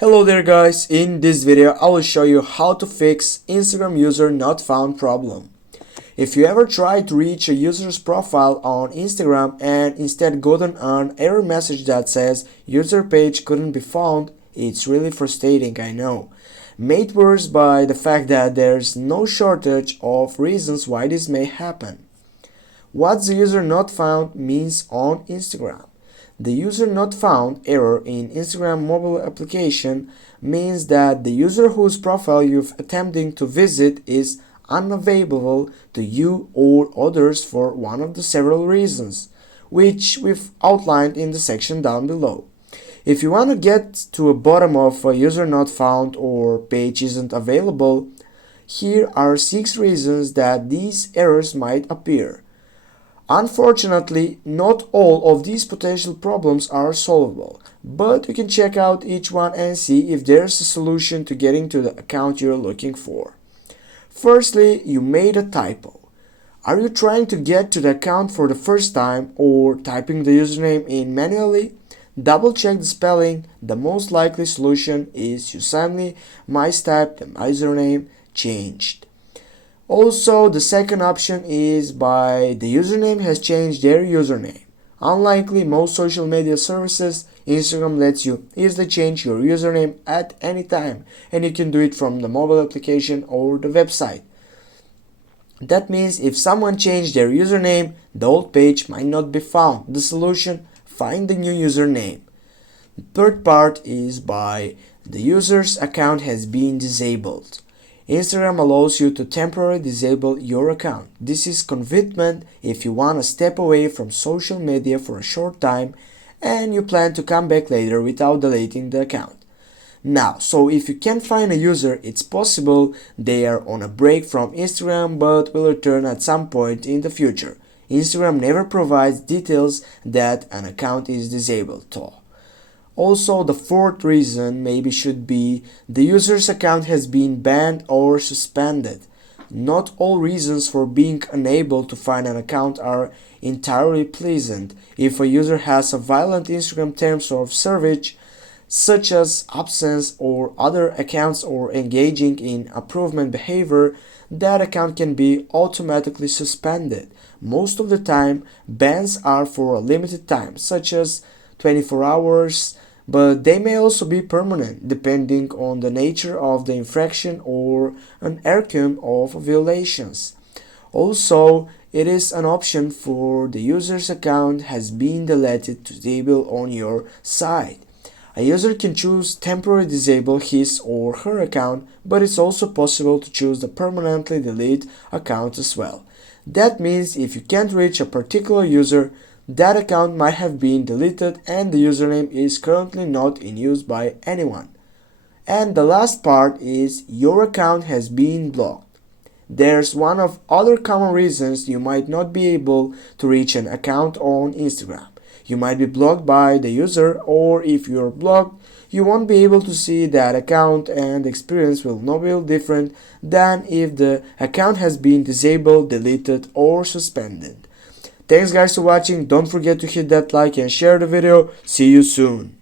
Hello there guys, in this video I will show you how to fix Instagram user not found problem. If you ever try to reach a user's profile on Instagram and instead gotten an error message that says user page couldn't be found, it's really frustrating, I know. Made worse by the fact that there's no shortage of reasons why this may happen. What's the user not found means on Instagram? The user not found error in Instagram mobile application means that the user whose profile you're attempting to visit is unavailable to you or others for one of the several reasons, which we've outlined in the section down below. If you want to get to a bottom of a user not found or page isn't available, here are 6 reasons that these errors might appear. Unfortunately, not all of these potential problems are solvable, but you can check out each one and see if there's a solution to getting to the account you're looking for. Firstly, you made a typo. Are you trying to get to the account for the first time or typing the username in manually? Double check the spelling. The most likely solution is you simply mistyped the username changed. Also, the second option is by the username has changed their username. Unlikely most social media services, Instagram lets you easily change your username at any time, and you can do it from the mobile application or the website. That means if someone changed their username, the old page might not be found. The solution, find the new username. The third part is by the user's account has been disabled. Instagram allows you to temporarily disable your account. This is convenient if you want to step away from social media for a short time and you plan to come back later without deleting the account. Now, so if you can't find a user, it's possible they are on a break from Instagram but will return at some point in the future. Instagram never provides details that an account is disabled though. Also, the fourth reason maybe should be the user's account has been banned or suspended. Not all reasons for being unable to find an account are entirely pleasant. If a user has a violent Instagram terms of service, such as absence or other accounts or engaging in improvement behavior, that account can be automatically suspended. Most of the time, bans are for a limited time, such as 24 hours, but they may also be permanent depending on the nature of the infraction or an outcome of violations. Also, it is an option for the user's account has been deleted to disable on your side. A user can choose temporarily disable his or her account, but it's also possible to choose the permanently delete account as well. That means if you can't reach a particular user, that account might have been deleted and the username is currently not in use by anyone. And the last part is your account has been blocked. There's one of other common reasons you might not be able to reach an account on Instagram. You might be blocked by the user, or if you're blocked, you won't be able to see that account and the experience will not be different than if the account has been disabled, deleted or suspended. Thanks guys for watching, don't forget to hit that like and share the video, see you soon.